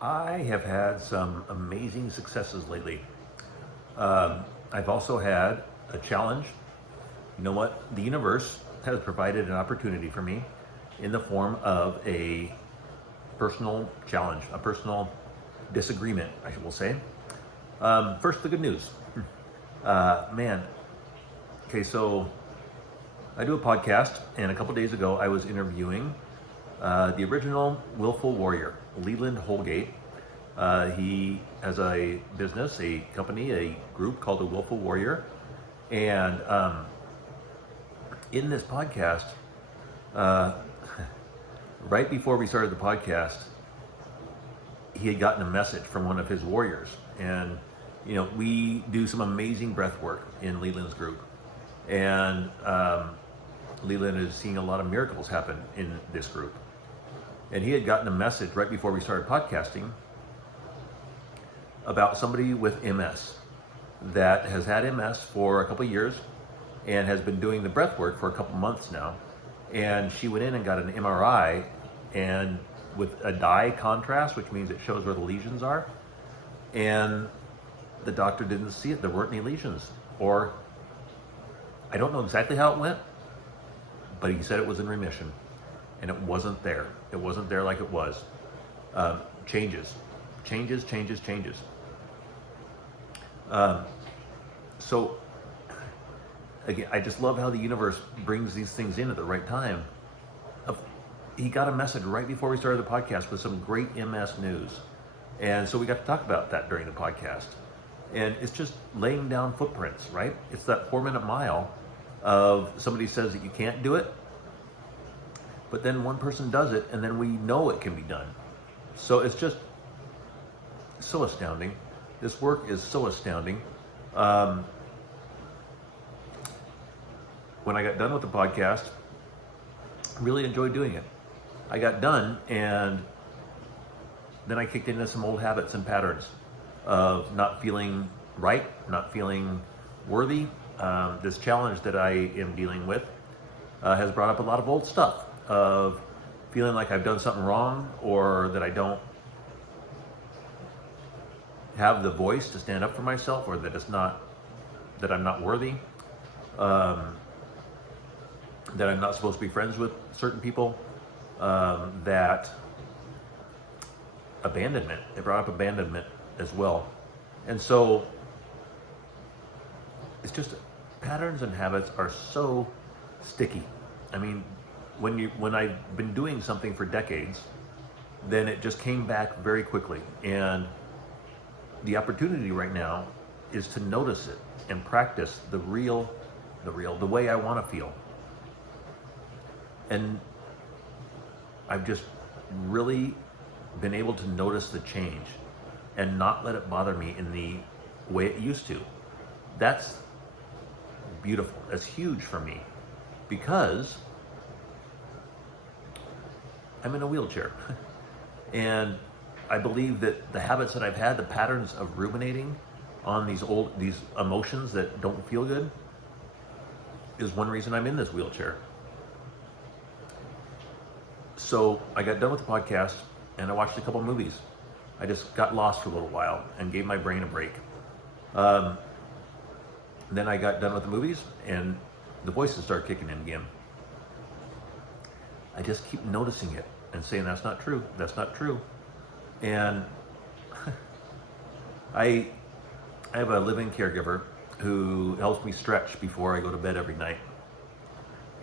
I have had some amazing successes lately. I've also had a challenge. You know what? The universe has provided an opportunity for me in the form of a personal challenge, a personal disagreement, I will say. First, the good news. Man, okay, so I do a podcast, and a couple days ago I was interviewing the original Willful Warrior, Leland Holgate. He has a business, a company, a group called the Willful Warrior. And in this podcast, uh, right before we started the podcast, he had gotten a message from one of his warriors. And, we do some amazing breath work in Leland's group. And Leland is seeing a lot of miracles happen in this group. And he had gotten a message right before we started podcasting about somebody with MS that has had MS for a couple of years and has been doing the breath work for a couple months now. And she went in and got an MRI, and with a dye contrast, which means it shows where the lesions are. And the doctor didn't see it. There weren't any lesions. Or I don't know exactly how it went, but he said it was in remission. And it wasn't there. It wasn't there like it was. Changes. So, again, I just love how the universe brings these things in at the right time. He got a message right before we started the podcast with some great MS news. And so we got to talk about that during the podcast. And it's just laying down footprints, right? It's that 4-minute mile of somebody says that you can't do it, but then one person does it, and then we know it can be done. So it's just so astounding. This work is so astounding. When I got done with the podcast, I really enjoyed doing it. I got done, and then I kicked into some old habits and patterns of not feeling right, not feeling worthy. This challenge that I am dealing with has brought up a lot of old stuff of feeling like I've done something wrong, or that I don't have the voice to stand up for myself, or that I'm not worthy, that I'm not supposed to be friends with certain people, that abandonment. It brought up abandonment as well. And so it's just patterns and habits are so sticky. I mean, when I've been doing something for decades, then it just came back very quickly. And the opportunity right now is to notice it and practice the way I want to feel. And I've just really been able to notice the change and not let it bother me in the way it used to. That's beautiful. That's huge for me, because I'm in a wheelchair. And I believe that the habits that I've had, the patterns of ruminating on these emotions that don't feel good, is one reason I'm in this wheelchair. So I got done with the podcast, and I watched a couple movies. I just got lost for a little while and gave my brain a break. Then I got done with the movies, and the voices started kicking in again. I just keep noticing it and saying, that's not true, that's not true. And I have a living caregiver who helps me stretch before I go to bed every night.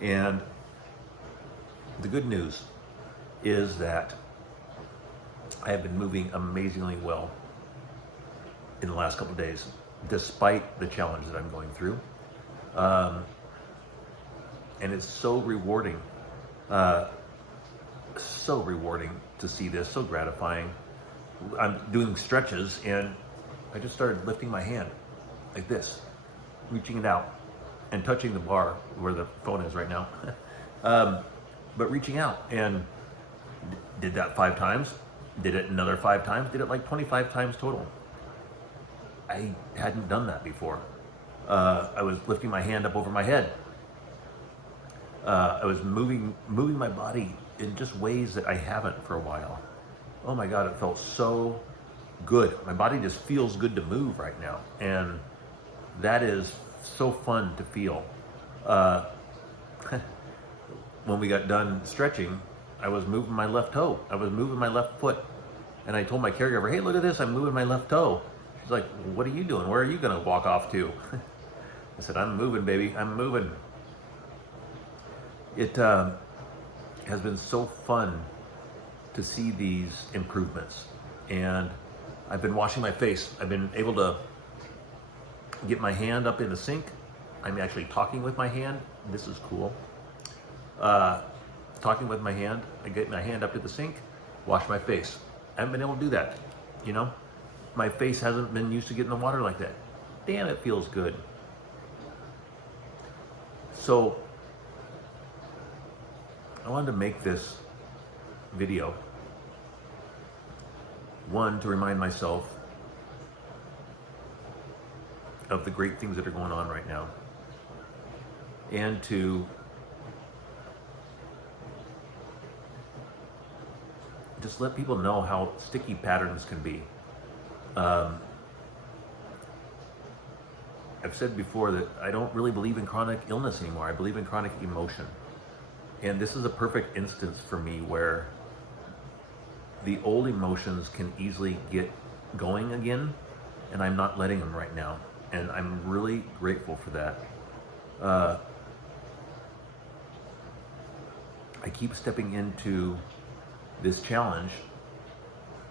And the good news is that I have been moving amazingly well in the last couple of days, despite the challenge that I'm going through. And it's so rewarding to see this, so gratifying. I'm doing stretches, and I just started lifting my hand like this, reaching it out and touching the bar where the phone is right now. But reaching out, and did that 5 times, did it another 5 times, did it like 25 times total. I hadn't done that before. I was lifting my hand up over my head. I was moving my body in just ways that I haven't for a while. Oh my God, it felt so good. My body just feels good to move right now. And that is so fun to feel. Uh, when we got done stretching, I was moving my left toe. I was moving my left foot. And I told my caregiver, hey, look at this, I'm moving my left toe. She's like, what are you doing? Where are you gonna walk off to? I said, I'm moving, baby, I'm moving. It has been so fun to see these improvements. And I've been washing my face. I've been able to get my hand up in the sink. I'm actually talking with my hand. This is cool. Talking with my hand. I get my hand up to the sink, wash my face. I haven't been able to do that, you know? My face hasn't been used to getting the water like that. Damn, it feels good. So, I wanted to make this video, one, to remind myself of the great things that are going on right now, and to just let people know how sticky patterns can be. I've said before that I don't really believe in chronic illness anymore. I believe in chronic emotion. And this is a perfect instance for me where the old emotions can easily get going again, and I'm not letting them right now. And I'm really grateful for that. I keep stepping into this challenge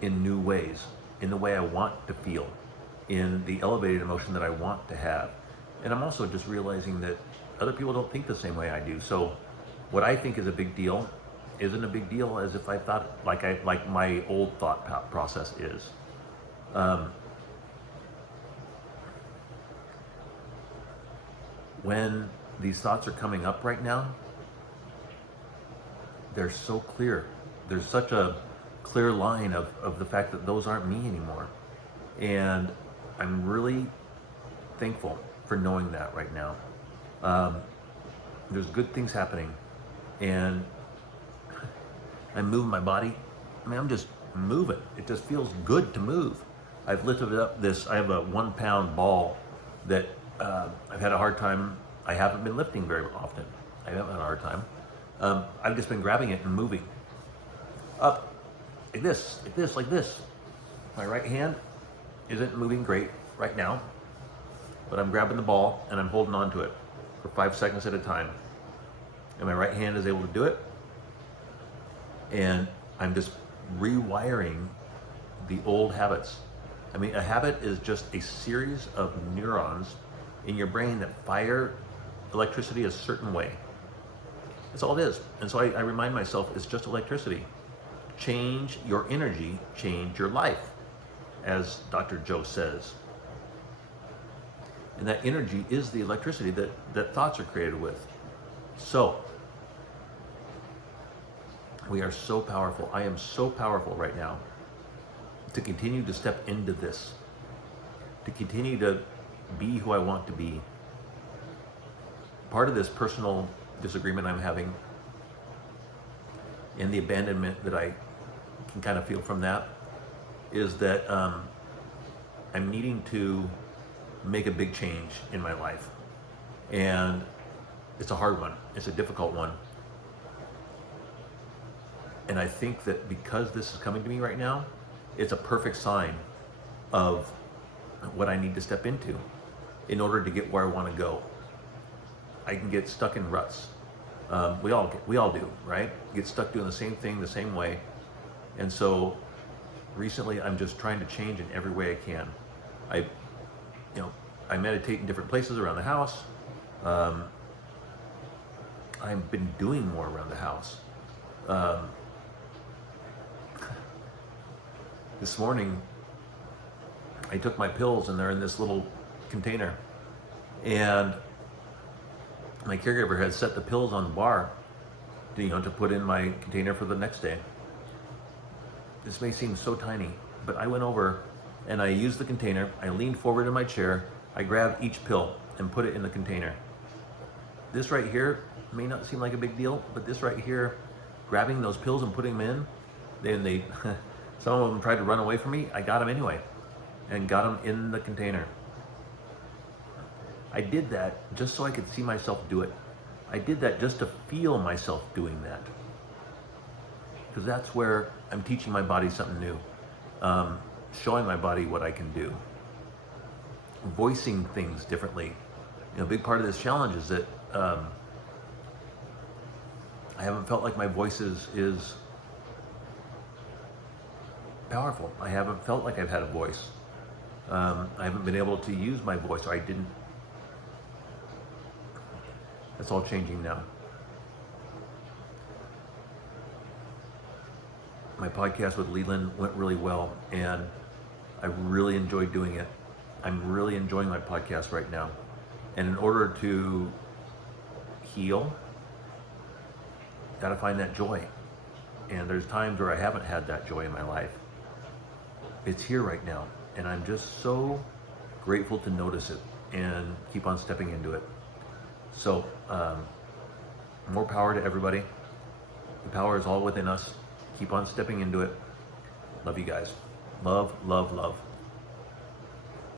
in new ways, in the way I want to feel, in the elevated emotion that I want to have. And I'm also just realizing that other people don't think the same way I do. So what I think is a big deal isn't a big deal as if I thought like my old thought process is. When these thoughts are coming up right now, they're so clear. There's such a clear line of the fact that those aren't me anymore. And I'm really thankful for knowing that right now. There's good things happening, and I'm moving my body. I mean, I'm just moving. It just feels good to move. I've lifted up this, I have a 1 pound ball that I've had a hard time, I haven't been lifting very often. I haven't had a hard time. I've just been grabbing it and moving up like this, like this, like this. My right hand isn't moving great right now, but I'm grabbing the ball and I'm holding on to it for 5 seconds at a time. And my right hand is able to do it. And I'm just rewiring the old habits. I mean, a habit is just a series of neurons in your brain that fire electricity a certain way. That's all it is. And so I remind myself, it's just electricity. Change your energy, change your life, as Dr. Joe says. And that energy is the electricity that thoughts are created with. So, we are so powerful. I am so powerful right now to continue to step into this, to continue to be who I want to be. Part of this personal disagreement I'm having and the abandonment that I can kind of feel from that is that I'm needing to make a big change in my life. And it's a hard one. It's a difficult one. And I think that because this is coming to me right now, it's a perfect sign of what I need to step into in order to get where I want to go. I can get stuck in ruts. We all do, right? Get stuck doing the same thing the same way. And so recently I'm just trying to change in every way I can. I meditate in different places around the house. I've been doing more around the house. This morning, I took my pills and they're in this little container. And my caregiver had set the pills on the bar to put in my container for the next day. This may seem so tiny, but I went over and I used the container. I leaned forward in my chair. I grabbed each pill and put it in the container. This right here may not seem like a big deal, but this right here, grabbing those pills and putting them in, then Some of them tried to run away from me. I got them anyway and got them in the container. I did that just so I could see myself do it. I did that just to feel myself doing that. Because that's where I'm teaching my body something new. Showing my body what I can do. Voicing things differently. A big part of this challenge is that I haven't felt like my voice is powerful. I haven't felt like I've had a voice. I haven't been able to use my voice, or I didn't. That's all changing now. My podcast with Leland went really well, and I really enjoyed doing it. I'm really enjoying my podcast right now. And in order to heal, gotta find that joy. And there's times where I haven't had that joy in my life. It's here right now, and I'm just so grateful to notice it and keep on stepping into it. So, more power to everybody. The power is all within us. Keep on stepping into it. Love you guys. Love, love, love.